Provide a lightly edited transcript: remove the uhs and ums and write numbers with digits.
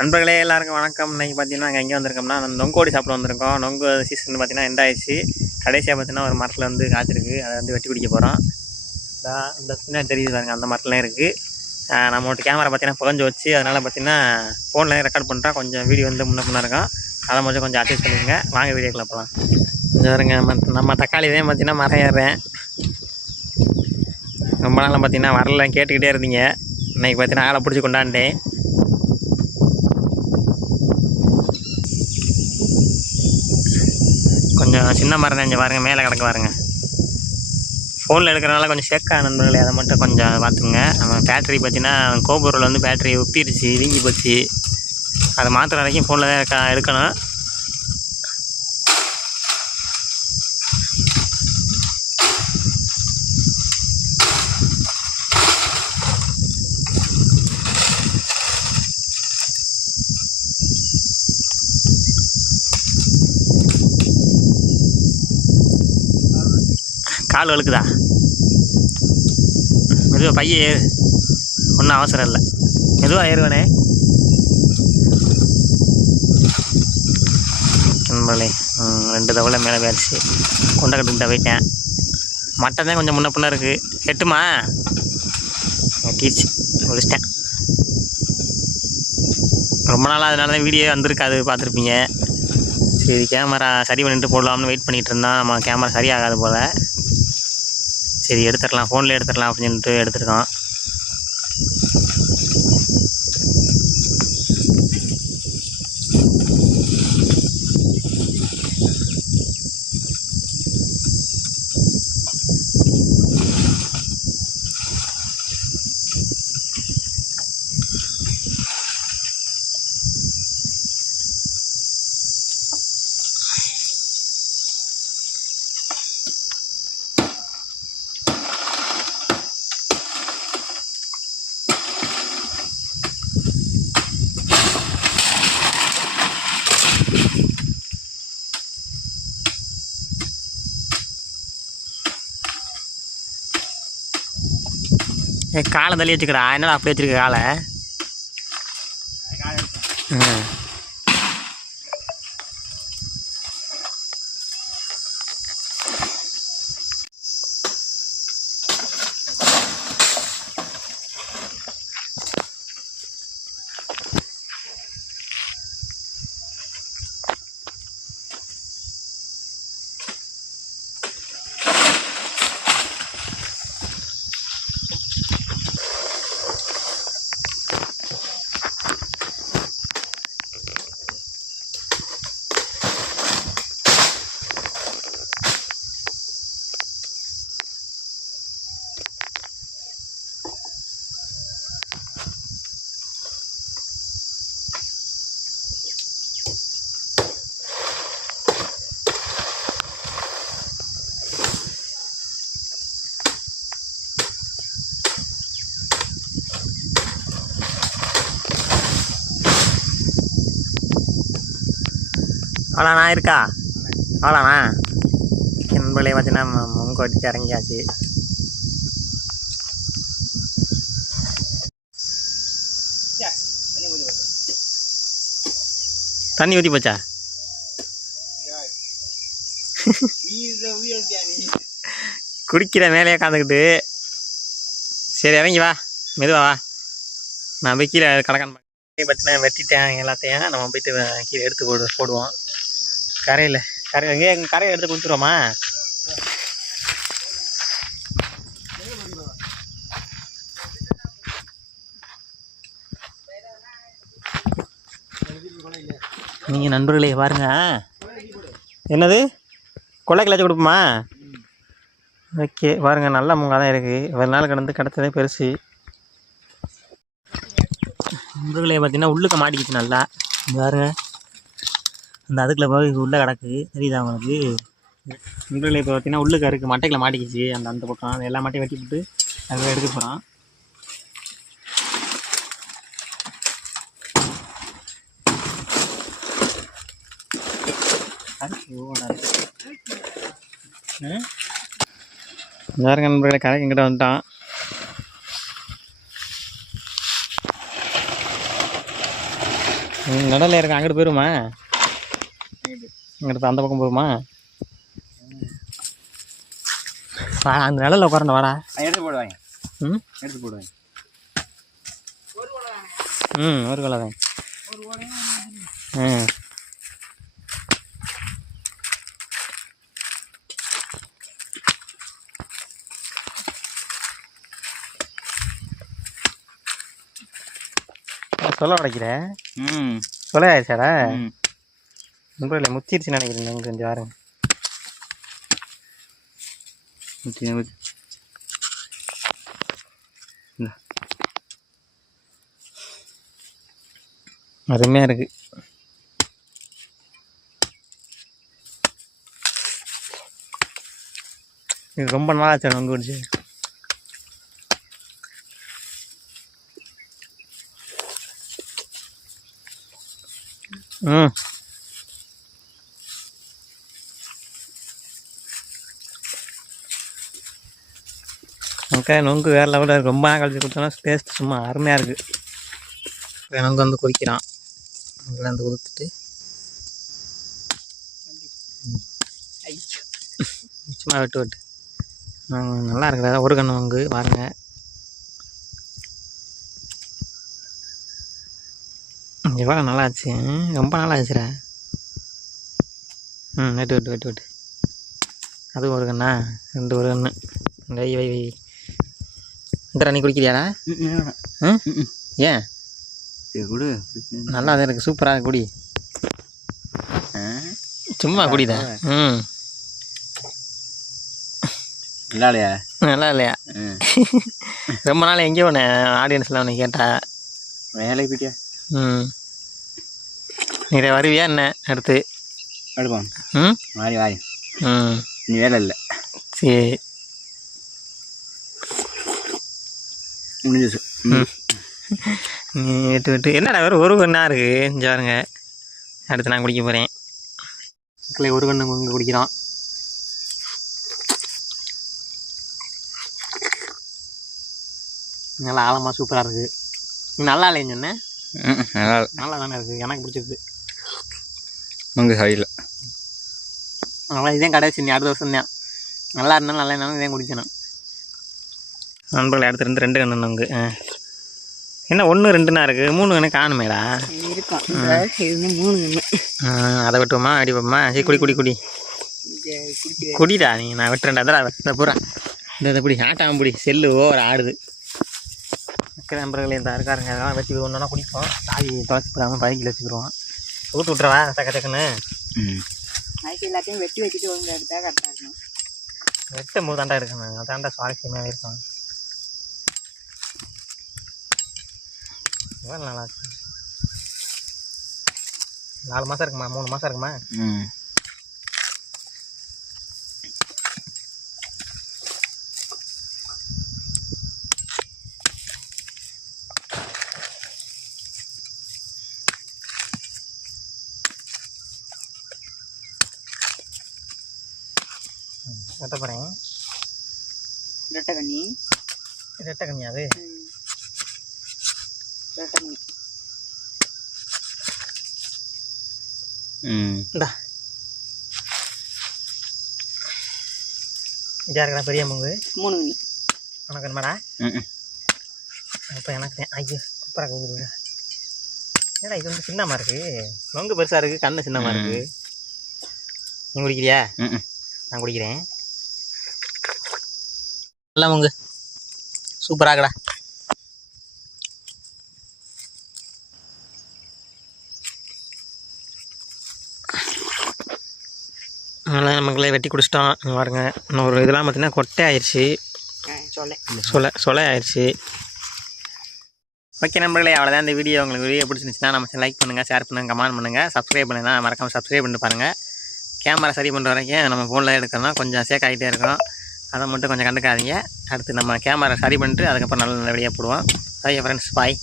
நண்பர்களே எல்லாருக்கும் வணக்கம். இன்றைக்கி பார்த்தீங்கன்னா நாங்கள் எங்கே வந்திருக்கோம்னா நொங்கோடி சாப்பிட வந்திருக்கோம். நொங்கு சீசன் பார்த்தீங்கன்னா எண்ட் ஆயிடுச்சு. கடைசியாக பார்த்தீங்கன்னா ஒரு மரத்தில் வந்து காய்ச்சிருக்கு. அதை வந்து வெட்டி பிடிக்க போகிறோம். இந்த பின்னாடி தெரியுது பாருங்க, அந்த மரத்துலாம் இருக்குது. நம்மளோட கேமரா பார்த்தீங்கன்னா புகஞ்சு வச்சு, அதனால் பார்த்தீங்கன்னா ஃபோன்லேயே ரெக்கார்ட் பண்ணுறா. கொஞ்சம் வீடியோ வந்து முன்னே இருக்கும். அதை மட்டும் கொஞ்சம் அட்ஜஸ்ட் பண்ணிக்கோங்க. வாங்க வீடியோக்குள்ள போகலாம். கொஞ்சம் பாருங்க, நம்ம தக்காளியே பார்த்தீங்கன்னா மரம் ஏறுறேன். ரொம்ப நாளாக பார்த்தீங்கன்னா வரல கேட்டுக்கிட்டே இருந்தீங்க. இன்றைக்கி பார்த்தீங்கன்னா ஆளை பிடிச்சி கொண்டாண்டேன். கொஞ்சம் சின்ன மரம் தான் பாருங்கள், மேலே கிடக்கு பாருங்க. ஃபோனில் எடுக்கிறனால கொஞ்சம் ஷேக்காக நண்பர்களே, அதை மட்டும் கொஞ்சம் பார்த்துங்க. நம்ம பேட்ரி பார்த்தீங்கன்னா கோபுரில் வந்து பேட்ரி உப்பிடுச்சு, வீங்கி போச்சு. அதை மாற்றுற வரைக்கும் ஃபோனில் தான் எடுக்கணும். கால் வழுக்குதா? மெதுவாக பைய ஏறு, ஒன்றும் அவசரம் இல்லை, மெதுவாக ஏறுவானே நண்பர்களே. 2 தவளை மேலே போயிடுச்சு. கொண்டை கட்டுக்கிட்ட போயிட்டேன். மட்டை தான் கொஞ்சம் முன்ன பின்ன இருக்குது. எட்டுமா எட்டிடுச்சு, முடிச்சிட்டேன். ரொம்ப நாளாக அதனால தான் வீடியோ வந்திருக்காது, பார்த்துருப்பீங்க. சரி, கேமரா சரி பண்ணிட்டு போடலாம்னு வெயிட் பண்ணிகிட்டு இருந்தால் நம்ம கேமரா சரியாகாது போல். சரி எடுத்துடலாம், ஃபோனில் எடுத்துடலாம் அப்படின்னு சொல்லிட்டு எடுத்துருக்கோம். காலை தள்ளி வச்சுக்கடா, என்னடா அப்படி வச்சுருக்க காலை? அவ்வளோண்ணா இருக்கா? அவ்வளோண்ணா நண்பர்களே பார்த்தீங்கன்னா முங்க வட்டிட்டு இறங்கியாச்சு. தண்ணி ஊற்றி போச்சா? குடிக்கிற மேலேயே காந்துக்கிட்டு. சரி இறங்கி வா, மெதுவா வா. நான் போய் கீழே கடக்கான் பார்த்தீங்கன்னா வெட்டிட்டேன் எல்லாத்தையும். நம்ம போய்ட்டு கீழே எடுத்து போடுவோம். கரையில் எங்கள் கரையை எடுத்து கொடுத்துருவோமா? நீங்கள் நண்பர்களே பாருங்க, என்னது கொள்ளை கிளச்சி கொடுப்போமா? ஓகே பாருங்கள், நல்ல முங்காய் தான் இருக்குது. ஒரு நாள் கிடத்ததே பெருசு. நண்பர்களே பார்த்தீங்கன்னா உள்ளுக்க மாட்டிக்கிச்சு நல்லா. பாருங்க, அந்த அதுக்குள்ள போய் உள்ளே கிடக்கு, தெரியுதா உங்களுக்கு? நண்பர்களே இப்போ பார்த்தீங்கன்னா உள்ளுக்க இருக்குது, மட்டைகளை மாட்டிக்கிச்சு. அந்த பக்கம் எல்லா மட்டையும் வெட்டி விட்டு அதை எடுக்க போகிறோம். பாருங்க நண்பர்களே, கரைக்கு எங்கிட்ட வந்துட்டான். நடுவில் இருக்க அங்கிட்டு போயிருமா? இங்கிட்டு அந்த பக்கம் போகுமா? அந்த நிழலில் உட்காரணும் வாடா. எடுத்து போடுவாங்க. ம் எடுத்து போடுவாங்க. ஒரு கொலை தான். சொல்ல உடைக்கிற. சொல்ல ஆயிடுச்சாடா? இல்லை முத்திருச்சுன்னு நினைக்கிறேன். இங்கே கொஞ்சம் வாருங்க. அருமையாக இருக்கு. இது ரொம்ப நாள் ஆச்சு நொங்கு பிடிச்சி. நொங்கு வேறு லெவலில் இருக்குது. ரொம்ப நாள் கழிச்சு கொடுத்தோன்னா டேஸ்ட் சும்மா அருமையாக இருக்குது. நொங்கு வந்து குடிக்கிறான். அதில் வந்து கொடுத்துட்டு சும்மா வெட்டு நல்லா இருக்குதா? ஒரு கண்ணு நொங்கு பாருங்க. எவ்வளோ நல்லா ஆச்சு. ரொம்ப நல்லா ஆச்சுடா. வெட்டு அது ஒரு கண்ணா? ஒரு கண்ணு. வை நீ குடிக்கிறியாடா? ஏன்? குடி. நல்லா தான் இருக்குது. சூப்பராக குடி. சும்மா குடிதான். நல்லா இல்லையா? ரொம்ப நாள் எங்கேயோ ஒன்று ஆடியன்ஸில் ஒன்று கேட்டா வேலைக்கு போயிட்டியா? நிறைய வருவியா என்ன அடுத்து? அடுப்பான். வாரி நீ வேலை இல்லை. சரி முடிஞ்சிச்சு. நீ வெட்டு என்னடா வேறு ஒரு கண்ணா இருக்குது. இங்கே பாருங்க. அடுத்து நான் குடிக்க போகிறேன். மக்களே ஒரு கண்ணு இங்கே குடிக்கிறோம். நல்லா ஆழமாக சூப்பராக இருக்குது. நல்லா இல்லைன்னு சொன்னேன். நல்லா தானே இருக்குது. எனக்கு பிடிச்சிருக்கு. நொங்கு ஹையில் நல்லா. இதே கடைசி நீ அடுத்த வருஷம் தான். நல்லா இருந்தாலும் நல்லா இருந்தாலும் இதே குடிக்கணும். நண்பர்கள் அடுத்து ரெண்டு கண்ணு நொங்கு. என்ன 1 2ன்னா இருக்குது. 3 கண்ணு காணுமேடா. இருக்கும். 3 கண்ணு. அதை வெட்டுவோமா? அடிப்போமா? சரி குடி குடிடா. நீ நான் வெட்டுறேன்டா. அதெல்லாம் வெட்ட பூரா இந்த பிடி ஆட்டாமல் பிடி. செல்லு ஓவர் ஆடுது. மக்கள் நண்பர்களே இந்த இருக்காருங்க. அதெல்லாம் வெட்டி ஒன்றுனா குடிப்போம். சாவி தொலைச்சி போடாமல் பைக்கில் வச்சுக்கிடுவோம். ஊட்டு விட்டுறவா டக்குன்னு? எல்லாத்தையும் வெட்டி வச்சுட்டு ஒன்று எடுத்தால் கரெக்டாக இருக்கும். வெட்டும் போது தாண்டா இருக்குங்க. அதாண்டா சுவாரஸ்யமாகவே இருக்கும். எவ்வளோ நல்லா இருக்கு. 4 மாதம் இருக்குமா? 3 மாதம் இருக்குமா? வெட்ட போகிறேன். ரெட்டை கண்ணி அது. ரெட்டை இந்தா யாருக்கா பெரிய மூங்கு? 3 கண்ணி. உனக்கு என்னடா? அப்போ எனக்கு ஐயோ சூப்பராக கூப்பிடுங்க. ஏடா இது வந்து சின்னமாக இருக்குது. நொங்கு பெருசாக இருக்குது. கண்ணு சின்னமாக இருக்குது. நீ குடிக்கிறியா? நான் குடிக்கிறேன். நல்லா மூங்கு சூப்பராகடா. அதனால் நமக்குள்ளே வெட்டி குடிச்சிட்டோம் பாருங்க. இன்னொரு இதெல்லாம் பார்த்தீங்கன்னா கொட்டை ஆயிடுச்சு. சொலை ஆயிடுச்சு. ஓகே நண்பர்களே, அவ்வளோதான் இந்த வீடியோ. உங்களுக்கு வீடியோ பிடிச்சிருந்துச்சுன்னா நம்ம லைக் பண்ணுங்கள், ஷேர் பண்ணுங்கள், கமெண்ட் பண்ணுங்கள், சப்ஸ்கிரைப் பண்ணுங்கள். மறக்காமல் சப்ஸ்கிரைப் பண்ணிட்டு பாருங்கள். கேமரா சரி பண்ணுற வரைக்கும் நம்ம ஃபோனில் எடுக்கணும். கொஞ்சம் சேக் ஆகிட்டே இருக்கும். அதை மட்டும் கொஞ்சம் கண்டுக்காதீங்க. அடுத்து நம்ம கேமரா சரி பண்ணிட்டு அதுக்கப்புறம் நல்ல வீடியோ போடுவோம். ஓகே ஃப்ரெண்ட்ஸ், பாய்.